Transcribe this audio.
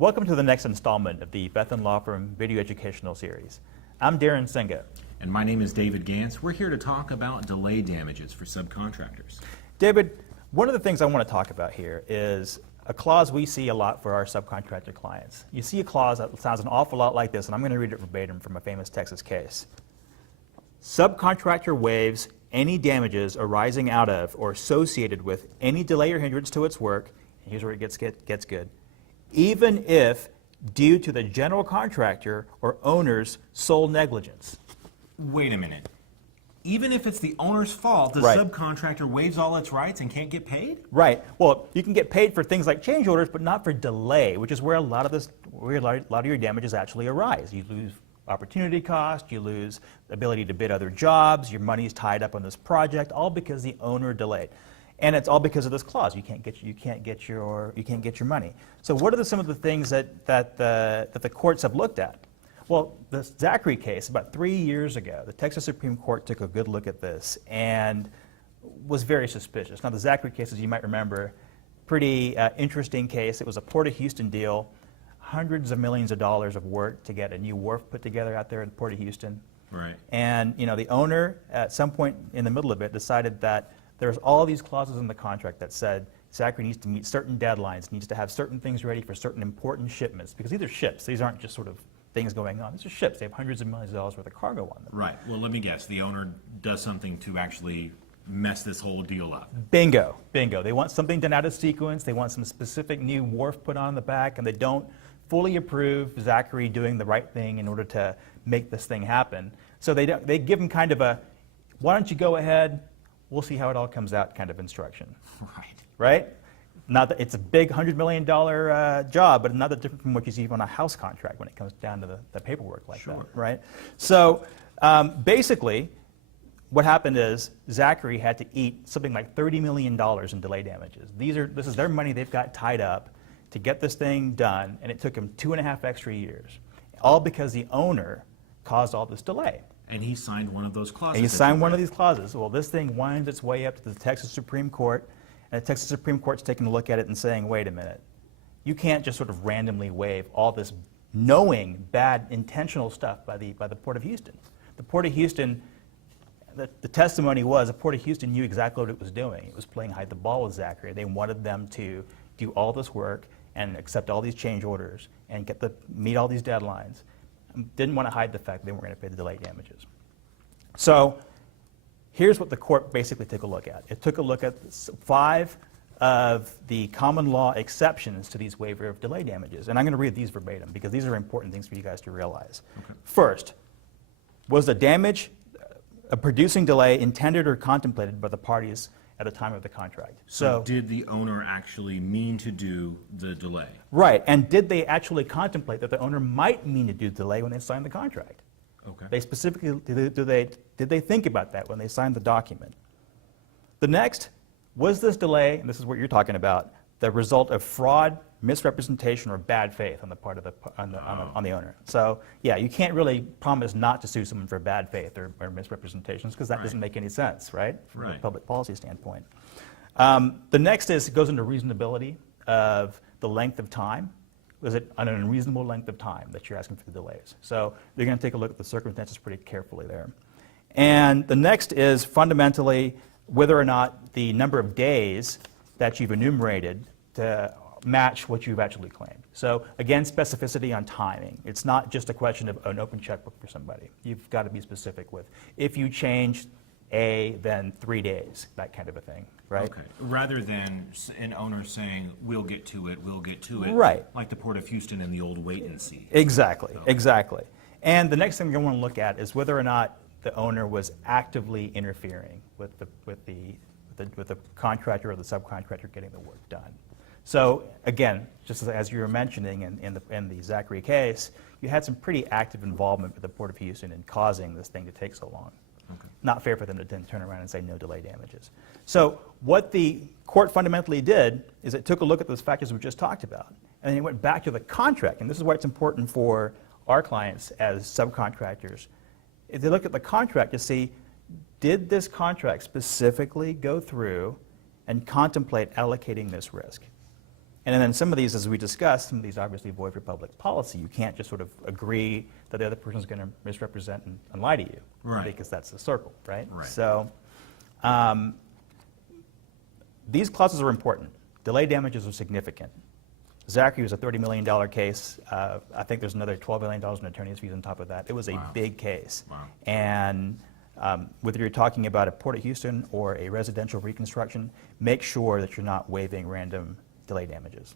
Welcome to the next installment of the Bethlehem Law Firm Video Educational Series. I'm Darren Senga. And my name is David Gantz. We're here to talk about delay damages for subcontractors. David, one of the things I want to talk about here is a clause we see a lot for our subcontractor clients. You see a clause that sounds an awful lot like this, and I'm going to read it verbatim from a famous Texas case. Subcontractor waives any damages arising out of or associated with any delay or hindrance to its work, and here's where it gets good, even if due to the general contractor or owner's sole negligence. Wait a minute. Even if it's the owner's fault, the subcontractor waives all its rights and can't get paid? Right. Well, you can get paid for things like change orders, but not for delay, which is where a lot of your damages actually arise. You lose opportunity cost, you lose the ability to bid other jobs, your money's tied up on this project, all because the owner delayed. And it's all because of this clause. You can't get your money. So what are some of the things that the courts have looked at? Well, the Zachary case, about 3 years ago, the Texas Supreme Court took a good look at this and was very suspicious. Now, the Zachary case, as you might remember, pretty interesting case. It was a Port of Houston deal, hundreds of millions of dollars of work to get a new wharf put together out there in Port of Houston. Right. And the owner, at some point in the middle of it, decided that there's all these clauses in the contract that said Zachary needs to meet certain deadlines, needs to have certain things ready for certain important shipments, because these are ships. These aren't just sort of things going on. These are ships. They have hundreds of millions of dollars worth of cargo on them. Right. Well, let me guess. The owner does something to actually mess this whole deal up. Bingo. Bingo. They want something done out of sequence. They want some specific new wharf put on the back, and they don't fully approve Zachary doing the right thing in order to make this thing happen. So they give him kind of a, why don't you go ahead, we'll see how it all comes out kind of instruction. Right. Right? Not that it's a big $100 million job, but not that different from what you see on a house contract when it comes down to the paperwork like that, right? So basically, what happened is Zachary had to eat something like $30 million in delay damages. This is their money they've got tied up to get this thing done, and it took him 2.5 extra years, all because the owner caused all this delay. And he signed one of those clauses. And he signed one of these clauses. Well, this thing winds its way up to the Texas Supreme Court, and the Texas Supreme Court's taking a look at it and saying, wait a minute, you can't just sort of randomly waive all this knowing, bad, intentional stuff by the Port of Houston. The Port of Houston, the testimony was the Port of Houston knew exactly what it was doing. It was playing hide the ball with Zachary. They wanted them to do all this work and accept all these change orders and meet all these deadlines. Didn't want to hide the fact they weren't going to pay the delay damages. So here's what the court basically took a look at. It took a look at 5 of the common law exceptions to these waiver of delay damages. And I'm going to read these verbatim because these are important things for you guys to realize. Okay. First, was the damage of producing delay intended or contemplated by the parties at the time of the contract? So did the owner actually mean to do the delay? Right, and did they actually contemplate that the owner might mean to do delay when they signed the contract? Okay. They specifically, did they think about that when they signed the document? The next, was this delay, and this is what you're talking about, the result of fraud, misrepresentation, or bad faith on the part of on the owner? So yeah, you can't really promise not to sue someone for bad faith or misrepresentations because that doesn't make any sense, right? From a public policy standpoint. The next is, it goes into reasonability of the length of time. Was it an unreasonable length of time that you're asking for the delays? So they're going to take a look at the circumstances pretty carefully there. And the next is fundamentally whether or not the number of days that you've enumerated to match what you've actually claimed. So again, specificity on timing. It's not just a question of an open checkbook for somebody. You've got to be specific with, if you change A, then 3 days, that kind of a thing, right? Okay. Rather than an owner saying, we'll get to it, right, like the Port of Houston and the old wait and see. Exactly, exactly. And the next thing you want to look at is whether or not the owner was actively interfering with the contractor or the subcontractor getting the work done. So again, just as you were mentioning in the Zachary case, you had some pretty active involvement with the Port of Houston in causing this thing to take so long. Okay. Not fair for them to then turn around and say no delay damages. So what the court fundamentally did is it took a look at those factors we just talked about, and it went back to the contract. And this is why it's important for our clients as subcontractors. If they look at the contract to see, did this contract specifically go through and contemplate allocating this risk? And then some of these, as we discussed, some of these obviously void for public policy. You can't just sort of agree that the other person's going to misrepresent and lie to you. Right. Because that's the circle, right? Right. So these clauses are important. Delay damages are significant. Zachary was a $30 million case. I think there's another $12 million in attorney's fees on top of that. It was a Wow. big case. Wow. And whether you're talking about a Port of Houston or a residential reconstruction, make sure that you're not waiving random delay damages.